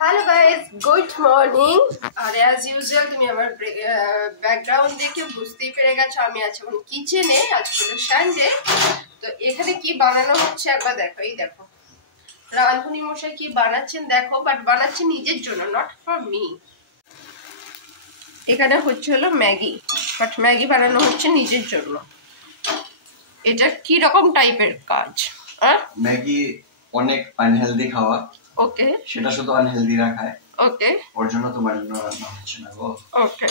Hello guys, good morning. আর as usual তুমি আমার ব্যাকগ্রাউন্ড দেখে বুঝতেই পেরে গেছো আমি আছি এখন কিচেনে। আজ হলো সানডে, তো এখানে কি বানানো হচ্ছে একবার দেখো। এই দেখো রাঁধুনি মশাই কি বানাচ্ছেন দেখো, বাট বানাচ্ছেন নিজের জন্য, নট ফর মি। এখানে হচ্ছে হলো ম্যাগি, বাট ম্যাগি বানানো হচ্ছে নিজের জন্য। এটা কি রকম টাইপের কাজ? ম্যাগি অনেক আনহেলদি খাওয়া। ওকে, সেটা শুধু আনহেলদি রাখায়। ওকে, ওর জন্য তোমার জন্য রান্না হচ্ছে না গো। ওকে,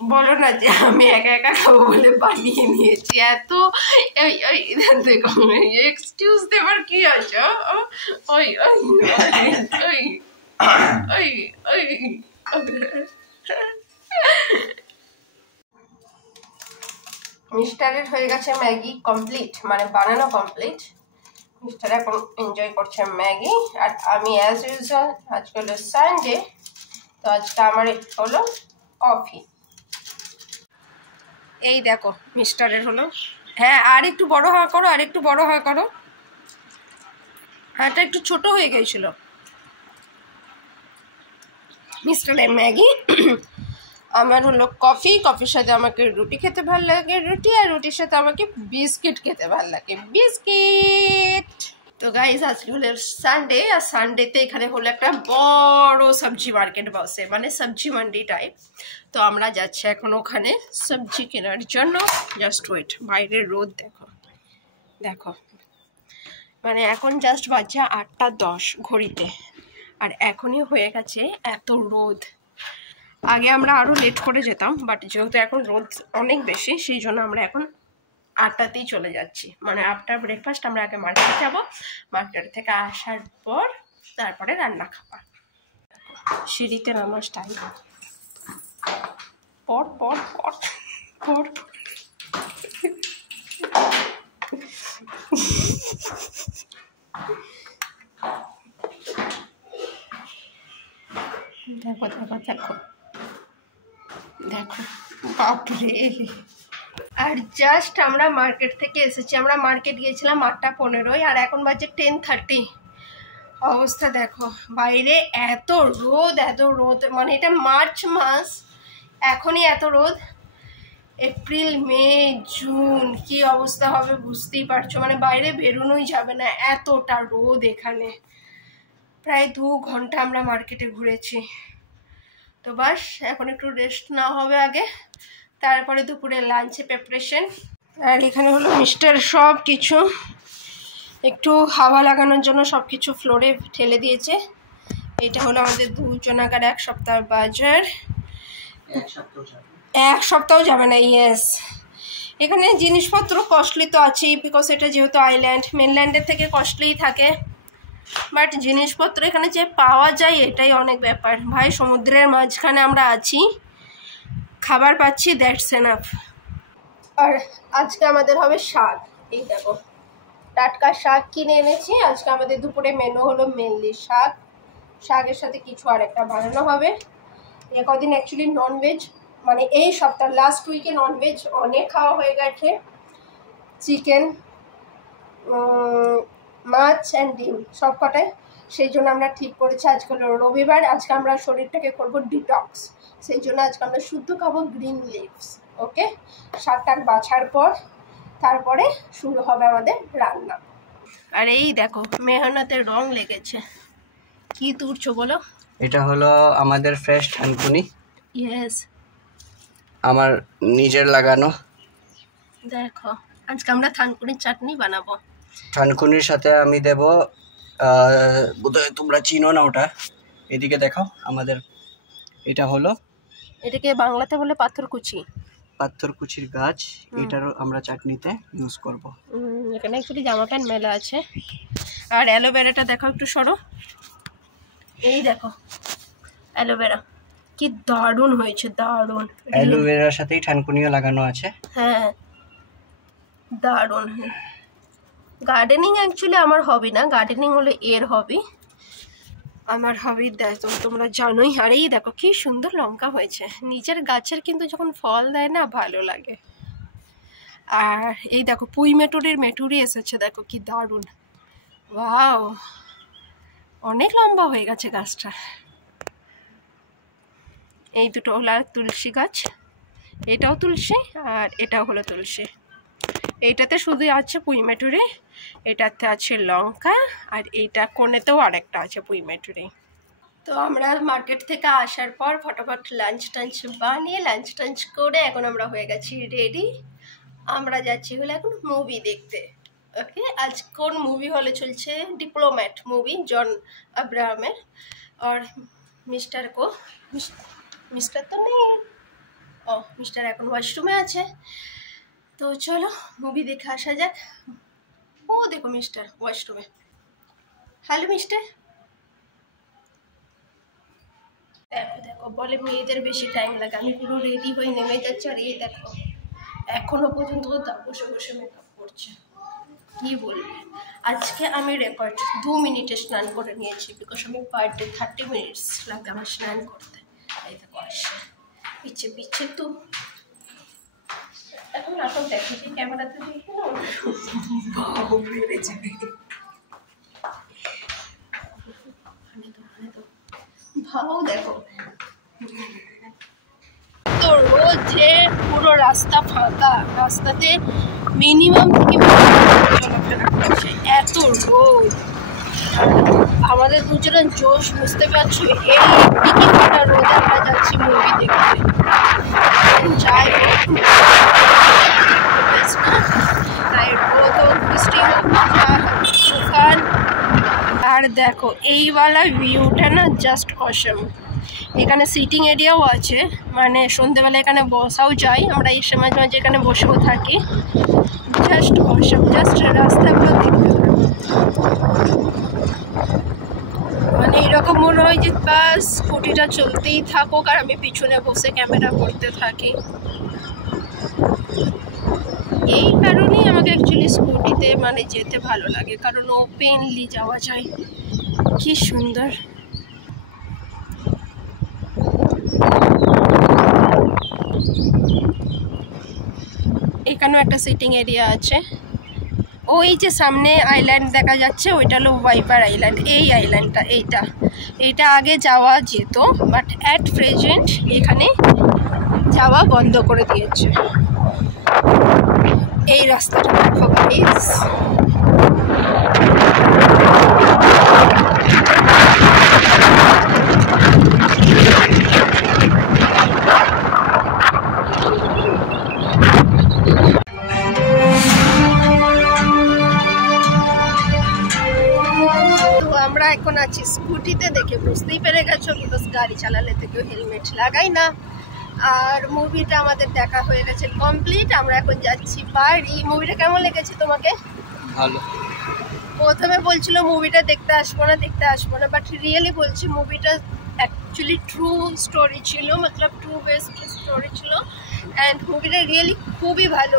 বলো না যে আমি একা একা খাবো বলে বানিয়ে নিয়েছি। এত এক্সকিউজ দেবার কি আছে? ওই ওই ওই ওই ওই মিস্টারের হয়ে গেছে ম্যাগি কমপ্লিট, মানে বানানো কমপ্লিট। মিস্টার এখন এনজয় করছে ম্যাগি, আর আমি অ্যাজ ইউজুয়াল আজকে হলো সানডে, তো আজকে আমার হলো কফি। এই দেখো মিস্টারের হলো, হ্যাঁ আর একটু বড় হওয়া করো, আর একটু বড় হওয়া করো, হাঁটা একটু ছোট হয়ে গেছিল। মিস্টারের ম্যাগি, আমার হলো কফি, কফির সাথে আমাকে রুটি খেতে ভালো লাগে রুটি, আর রুটির সাথে আমাকে বিস্কিট খেতে ভালো লাগে বিস্কিট। তো গাইজ আজকে হলো সানডে, আর সানডেতে এখানে হলো একটা বড় সবজি মার্কেট বসে, মানে সবজি মান্ডি টাইপ। তো আমরা যাচ্ছি এখন ওখানে সবজি কেনার জন্য। জাস্ট ওয়েট, বাইরের রোদ দেখো দেখো, মানে এখন জাস্ট বাজছে 8:10 ঘড়িতে, আর এখনই হয়ে গেছে এত রোদ। আগে আমরা আরও লেট করে যেতাম, বাট যেহেতু এখন রোদ অনেক বেশি, সেই জন্য আমরা এখন 8টাতেই চলে যাচ্ছি। মানে আফটার ব্রেকফাস্ট আমরা আগে মার্কেটে যাব, মার্কেট থেকে আসার পর তারপরে রান্না খাওয়া। সিঁড়িতে নামার স্টাইল, পর পর পর পর দেখো দেখো দেখো দেখো, বাপরে। আর জাস্ট আমরা মার্কেট থেকে এসেছি, আমরা মার্কেট গিয়েছিলাম 8:15, আর এখন বাজে 10:30। অবস্থা দেখো বাইরে, এত রোদ এত রোদ, মানে এটা মার্চ মাস, এখনই এত রোদ। এপ্রিল মে জুন কি অবস্থা হবে বুঝতেই পারছো, মানে বাইরে বেরোনোই যাবে না, এতটা রোদ এখানে। প্রায় 2 ঘন্টা আমরা মার্কেটে ঘুরেছি। তো বাস এখন একটু রেস্ট নেওয়া হবে আগে, তারপরে দুপুরে লাঞ্চে প্রিপারেশন। আর এখানে হলো মিস্টার সব কিছু একটু হাওয়া লাগানোর জন্য সব কিছু ফ্লোরে ঠেলে দিয়েছে। এটা হলো আমাদের 2 জনাকার 1 সপ্তাহ বাজার। 1 সপ্তাহ যাবে না, ইয়েস। এখানে জিনিসপত্র কস্টলি তো আছেই, বিকজ এটা যেহেতু আইল্যান্ড, মেনল্যান্ডের থেকে কস্টলিই থাকে, বাট জিনিসপত্র এখানে যে পাওয়া যায় এটাই অনেক ব্যাপার। ভাই সমুদ্রের মাঝখানে আমরা আছি, খাবার পাচ্ছি, দ্যাটস এনাফ। আর আজকে আমাদের হবে শাক। এই দেখো টাটকা শাক কিনে এনেছি। আজকে আমাদের দুপুরে মেনু হলো মেনলি শাক, শাকের সাথে কিছু আরেকটা বানানো হবে। এ কদিন অ্যাকচুয়ালি ননভেজ, মানে এই সপ্তাহ লাস্ট উইকে ননভেজ অনেক খাওয়া হয়ে গেছে, চিকেন, মাছ অ্যান্ড ডিম সব কটাই। সেই জন্য আমরা ঠিক করেছি আজকে হলো রবিবার, আজকে আমরা শরীরটাকে করব ডিটক্স, সেই জন্য আজকে আমরা শুদ্ধ খাবো গ্রিন লিভস। ওকে, শাকটাক বাছার পর তারপরে শুরু হবে আমাদের রান্না। আর এই দেখো মেহনতের রং লেগেছে। কি তুলছো বলো? এটা হলো আমাদের ফ্রেশ থানকুনি। ইয়েস, আমার নিজের লাগানো। দেখো আজকে আমরা থানকুনির চাটনি বানাবো। থানকুনির সাথে আমি দেব, বোধহয় তোমরা চিনো না ওটা, এদিকে দেখাও আমাদের। এটা হলো, এটাকে বাংলাতে বলে পাথরকুচি, পাথরকুচির গাছ। এটারও আমরা চাটনিতে ইউজ করব। এখানে একটু জামা প্যান্ট মেলা আছে। আর অ্যালোভেরাটা দেখো, একটু সরো। এই দেখো অ্যালোভেরা কি দারুণ হয়েছে, দারুণ। অ্যালোভেরার সাথেই থানকুনিও লাগানো আছে। হ্যাঁ দারুণ। গার্ডেনিং অ্যাকচুয়ালি আমার হবি না, গার্ডেনিং হলো এর হবি, আমার হবি দেখো তোমরা জানোই। আর এই দেখো কি সুন্দর লঙ্কা হয়েছে, নিজের গাছের কিন্তু যখন ফল দেয় না ভালো লাগে। আর এই দেখো পুঁই মেটুরির মেটুরি এসেছে, দেখো কি দারুণ, ওয়াও। অনেক লম্বা হয়ে গেছে গাছটা। এই দুটো হলো তুলসী গাছ, এটাও তুলসী আর এটাও হলো তুলসী। এইটাতে শুধু আছে পুঁইমেটুরে, এটাতে আছে লঙ্কা, আর এইটা কোণেতেও আরেকটা আছে পুঁইমেটুরে। তো আমরা মার্কেট থেকে আসার পর ফটাফট লাঞ্চ টাঞ্চ বানিয়ে লাঞ্চ টাঞ্চ করে এখন আমরা হয়ে গেছি রেডি। আমরা যাচ্ছি হলো এখন মুভি দেখতে। ওকে, আজ কোন মুভি হলে চলছে? ডিপ্লোম্যাট মুভি, জন আব্রাহামের। আর মিস্টার को মিস্টার তো নেই, ও মিস্টার এখন ওয়াশরুমে আছে। তো চলো মুভি দেখে আসা যাক। ও দেখো মিস্টার ওয়াশরুমে। Hello mister. দেখো দেখো বলে মেয়েদের বেশি টাইম লাগে, আমি পুরো রেডি হয়ে নেমে যাচ্ছি আর এই দেখো এখনো পর্যন্ত বসে বসে মেকআপ করছে। কি বলবে, আজকে আমি রেকর্ড 2 মিনিটে স্নান করে নিয়েছি, বিকজ আমি পার ডে 30 মিনিটস লাগে আমার স্নান করতে। এই দেখো আসছে পিছে পিছে। তো এখন নাটক দেখেছি, ক্যামেরাতে দেখি না বেড়ে যাবে। ভাও দেখো তো রোদ যে পুরো রাস্তা ফাঁকা, রাস্তাতে মিনিমাম থেকে চলাফেরা করছে, এত রোদ। আমাদের দুজনের জোশ বুঝতে পারছো, এই টিকি ফাটা রোদে আমরা যাচ্ছি মুভি দেখতে। যাই তাই রোদ হোক বৃষ্টি হোক তুফান। আর দেখো এইওয়ালা ভিউটা না জাস্ট অসম। এখানে সিটিং এরিয়াও আছে, মানে সন্ধ্যেবেলা এখানে বসাও যায়, আমরা এই সময় মাঝে এখানে বসেও থাকি। জাস্ট অসম, জাস্ট রাস্তাগুলো দেখতে মানে এরকম মনে হয় যে বাস স্কুটিটা চলতেই থাকুক আর আমি পিছনে বসে ক্যামেরা করতে থাকি। এই কারণেই আমাকে অ্যাকচুয়ালি স্কুটিতে মানে যেতে ভালো লাগে, কারণ ওপেনলি যাওয়া যায়। কি সুন্দর। এখানেও একটা সিটিং এরিয়া আছে। ওই যে সামনে আইল্যান্ড দেখা যাচ্ছে ওইটা হলো ওয়াইপার আইল্যান্ড। এই আইল্যান্ডটা এইটা আগে যাওয়া যেত, বাট অ্যাট প্রেজেন্ট এখানে যাওয়া বন্ধ করে দিয়েছে। এই রাস্তাটা দেখো গাইস, আমরা এখন আছি স্কুটিতে, দেখে বুঝতেই পেরে গেছো, বিকজ গাড়ি চালালে তো কেউ হেলমেট লাগাই না। আর মুভিটা আমাদের দেখা হয়ে গেছে কমপ্লিট, আমরা এখন যাচ্ছি বাড়ি। মুভিটা কেমন লেগেছে তোমাকে? ভালো। প্রথমে বলছিল মুভিটা দেখতে আসবো না, বাট রিয়েলি বলছি মুভিটা অ্যাকচুয়ালি ট্রু স্টোরি ছিল, মতলব ট্রু বেস্ট স্টোরি ছিল। অ্যান্ড মুভিটা রিয়েলি খুবই ভালো।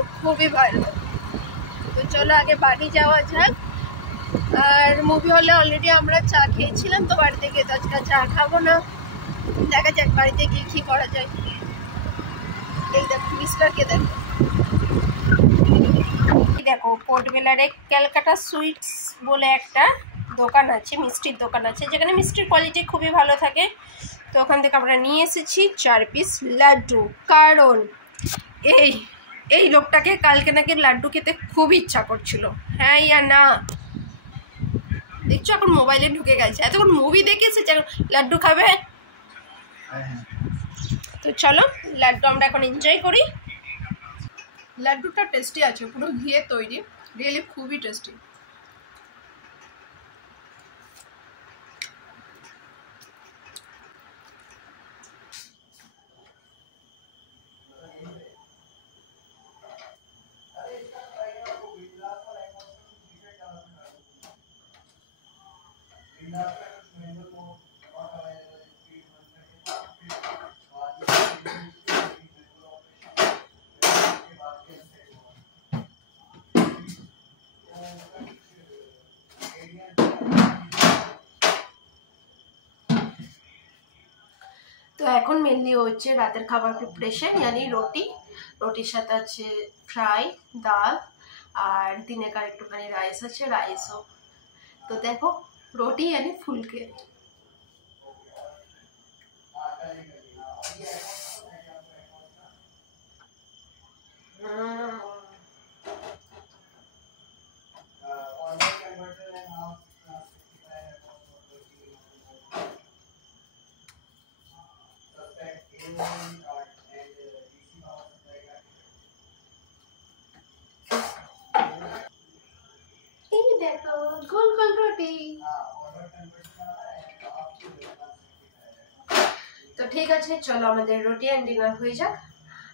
তো চলো আগে বাড়ি যাওয়া যাক। আর মুভি হলে অলরেডি আমরা চা খেয়েছিলাম, তো বাড়িতে গিয়ে তো আজকে চা খাবো না, দেখা যাক বাড়িতে গিয়ে কী করা যায়। এই দেখো মিস্টারকে দেখো পোর্টবেলারে ক্যালকাটা সুইটস বলে একটা দোকান আছে, মিষ্টির দোকান আছে, যেখানে মিষ্টির কোয়ালিটি খুবই ভালো থাকে। তো ওখান থেকে আমরা নিয়ে এসেছি 4 পিস লাড্ডু, কারণ এই লোকটাকে কালকে নাকি লাড্ডু খেতে খুব ইচ্ছা করছিল। হ্যাঁ ইয়া না, দেখছো এখন মোবাইলে ঢুকে গেছে, এতক্ষণ মুভি দেখেছে লাড্ডু খাবে। তো চলো লাড্ডু আমরা এখন এনজয় করি। লাড্ডুটা টেস্টি আছে, পুরো ঘিয়ে তৈরি, রিয়েলি খুবই টেস্টি। তো এখন মেনলি হচ্ছে রাতের খাবার প্রিপারেশন, यानी রুটির সাথে আছে ফ্রাই ডাল, আর দিনেকার একটুখানি রাইস আছে, রাইসও। তো দেখো रोटी यानी फुलके। देखो गोल गोल रोटी। তো ঠিক আছে, চলো আমাদের রুটি এন্ড ডিনার হয়ে যাক।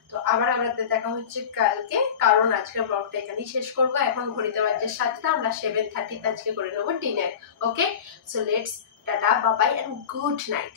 তো আবার আমাদের দেখা হচ্ছে কালকে, কারণ আজকে ব্লগটা এখানেই শেষ করবো। এখন ঘড়িতে বাজছে 7টা, আমরা 7:30 আজকে করে নেবো dinner. Okay, so let's tata bye bye and good night.